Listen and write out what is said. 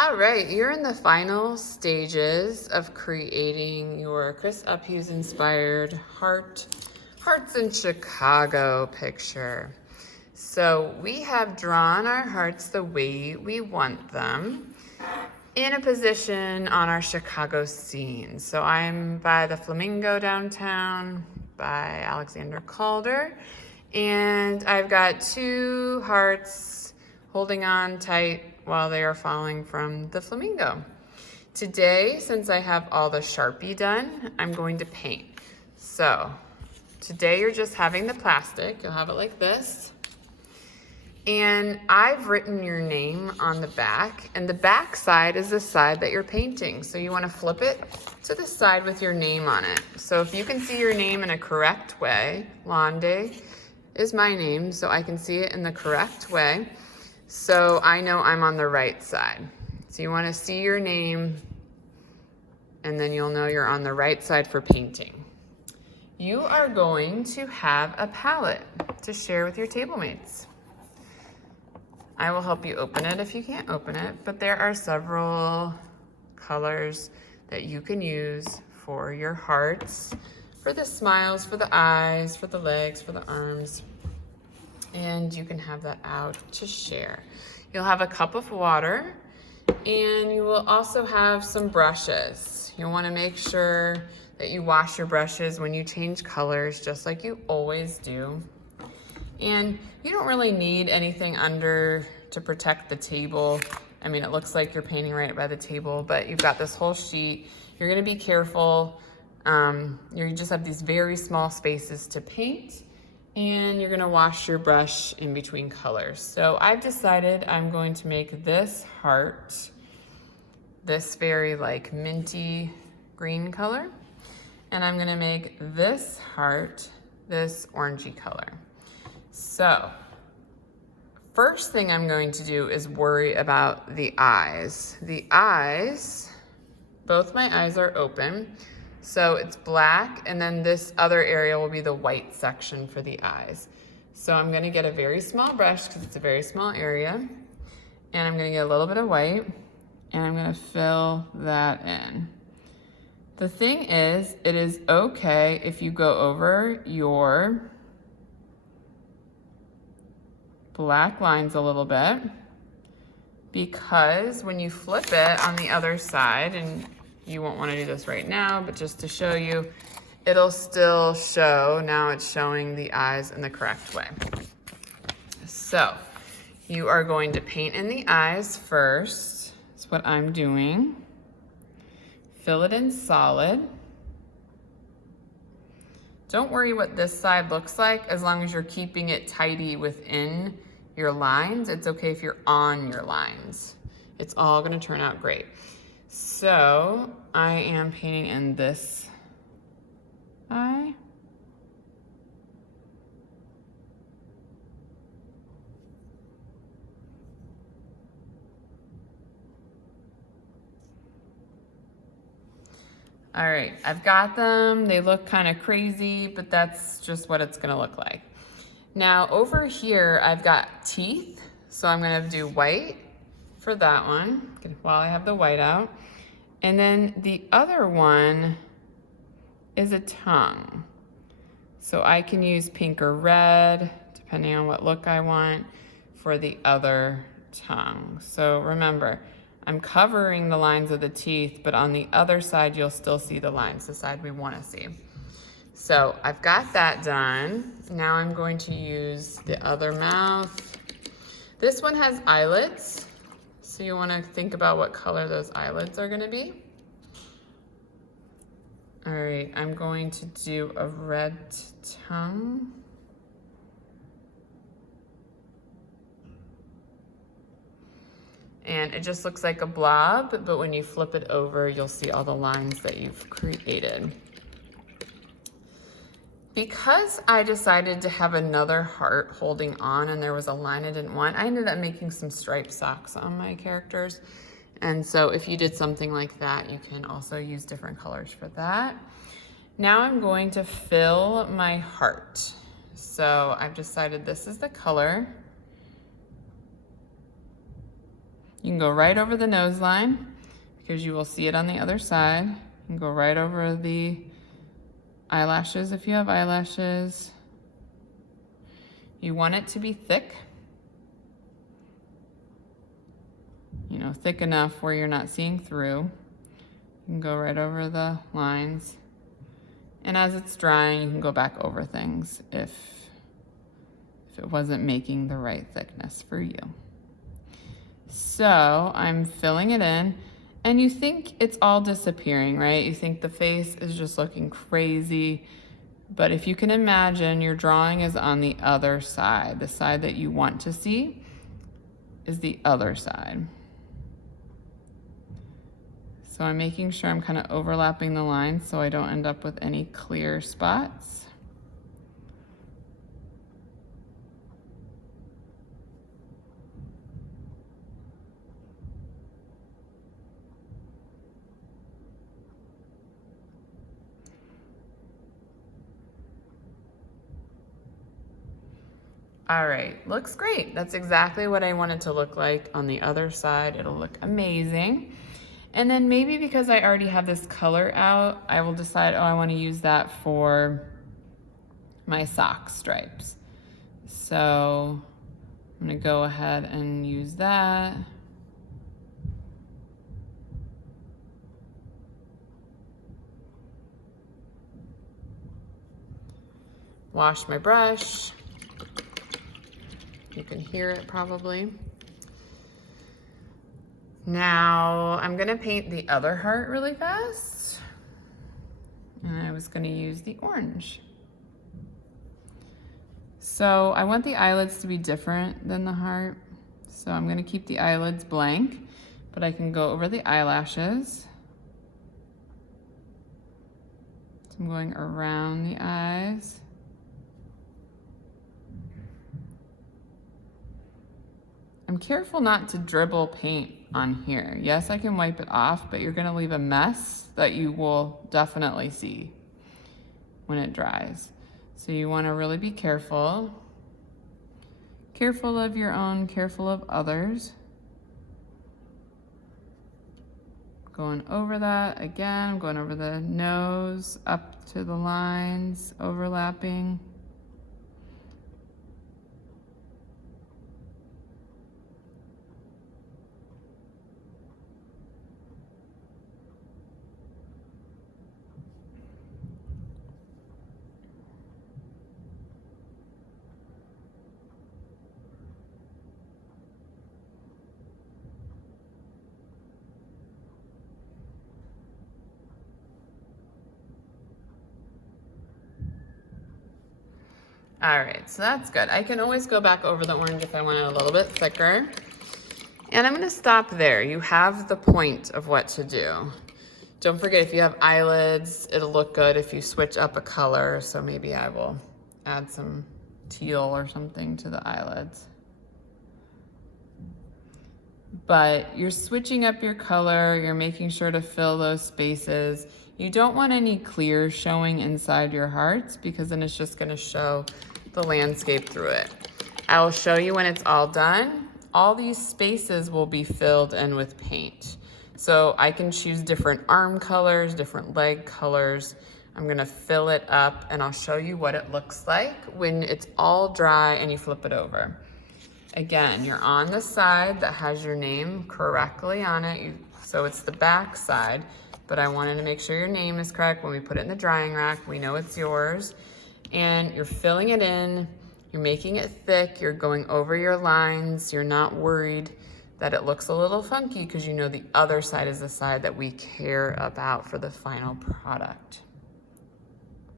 All right, you're in the final stages of creating your Chris Uphues inspired Hearts in Chicago picture. So we have drawn our hearts the way we want them in a position on our Chicago scene. So I'm by the Flamingo downtown by Alexander Calder, and I've got two hearts holding on tight while they are falling from the Flamingo. Today, since I have all the Sharpie done, I'm going to paint. So today you're just having the plastic. You'll have it like this. And I've written your name on the back, and the back side is the side that you're painting. So you want to flip it to the side with your name on it. So if you can see your name in a correct way, Londe is my name, so I can see it in the correct way. So I know I'm on the right side. So you want to see your name, and then you'll know you're on the right side for painting. You are going to have a palette to share with your table mates. I will help you open it if you can't open it, but there are several colors that you can use for your hearts, for the smiles, for the eyes, for the legs, for the arms, and you can have that out to share. You'll have a cup of water, and you will also have some brushes. You'll want to make sure that you wash your brushes when you change colors, just like you always do. And you don't really need anything under to protect the table. I mean, it looks like you're painting right by the table, but you've got this whole sheet. You're gonna be careful. You just have these very small spaces to paint, and you're gonna wash your brush in between colors. So I've decided I'm going to make this heart this very like minty green color, and I'm gonna make this heart this orangey color. So first thing I'm going to do is worry about the eyes. The eyes, both my eyes are open. So it's black, and then this other area will be the white section for the eyes. So I'm gonna get a very small brush because it's a very small area, and I'm gonna get a little bit of white, and I'm gonna fill that in. The thing is, it is okay if you go over your black lines a little bit, because when you flip it on the other side, and you won't want to do this right now, but just to show you, it'll still show, now it's showing the eyes in the correct way. So you are going to paint in the eyes first. That's what I'm doing. Fill it in solid. Don't worry what this side looks like, as long as you're keeping it tidy within your lines. It's okay if you're on your lines. It's all gonna turn out great. So I am painting in this eye. All right, I've got them. They look kind of crazy, but that's just what it's gonna look like. Now over here, I've got teeth. So I'm gonna do white for that one while I have the white out. And then the other one is a tongue. So I can use pink or red, depending on what look I want, for the other tongue. So remember, I'm covering the lines of the teeth, but on the other side, you'll still see the lines, the side we wanna see. So I've got that done. Now I'm going to use the other mouth. This one has eyelids, so you wanna think about what color those eyelids are gonna be. All right, I'm going to do a red tongue. And it just looks like a blob, but when you flip it over, you'll see all the lines that you've created. Because I decided to have another heart holding on and there was a line I didn't want, I ended up making some striped socks on my characters. And so if you did something like that, you can also use different colors for that. Now I'm going to fill my heart. So I've decided this is the color. You can go right over the nose line because you will see it on the other side. You can go right over the eyelashes if you have eyelashes. You want it to be thick. You know, thick enough where you're not seeing through. You can go right over the lines. And as it's drying, you can go back over things if it wasn't making the right thickness for you. So I'm filling it in, and you think it's all disappearing, right? You think the face is just looking crazy, but if you can imagine, your drawing is on the other side. The side that you want to see is the other side. So I'm making sure I'm kind of overlapping the lines so I don't end up with any clear spots. All right, looks great. That's exactly what I want it to look like on the other side. It'll look amazing. And then maybe because I already have this color out, I will decide, oh, I want to use that for my sock stripes. So I'm going to go ahead and use that. Wash my brush. You can hear it probably. Now I'm gonna paint the other heart really fast. And I was gonna use the orange. So I want the eyelids to be different than the heart. So I'm gonna keep the eyelids blank, but I can go over the eyelashes. So I'm going around the eyes. I'm careful not to dribble paint on here. Yes, I can wipe it off, but you're gonna leave a mess that you will definitely see when it dries. So you wanna really be careful. Careful of your own, careful of others. Going over that again, I'm going over the nose, up to the lines, overlapping. All right, so that's good. I can always go back over the orange if I want it a little bit thicker. And I'm gonna stop there. You have the point of what to do. Don't forget, if you have eyelids, it'll look good if you switch up a color. So maybe I will add some teal or something to the eyelids. But you're switching up your color, you're making sure to fill those spaces. You don't want any clear showing inside your hearts because then it's just gonna show the landscape through it. I will show you when it's all done. All these spaces will be filled in with paint. So I can choose different arm colors, different leg colors. I'm gonna fill it up and I'll show you what it looks like when it's all dry and you flip it over. Again, you're on the side that has your name correctly on it. So it's the back side, but I wanted to make sure your name is correct. When we put it in the drying rack, we know it's yours. And you're filling it in, you're making it thick, you're going over your lines, you're not worried that it looks a little funky because you know the other side is the side that we care about for the final product.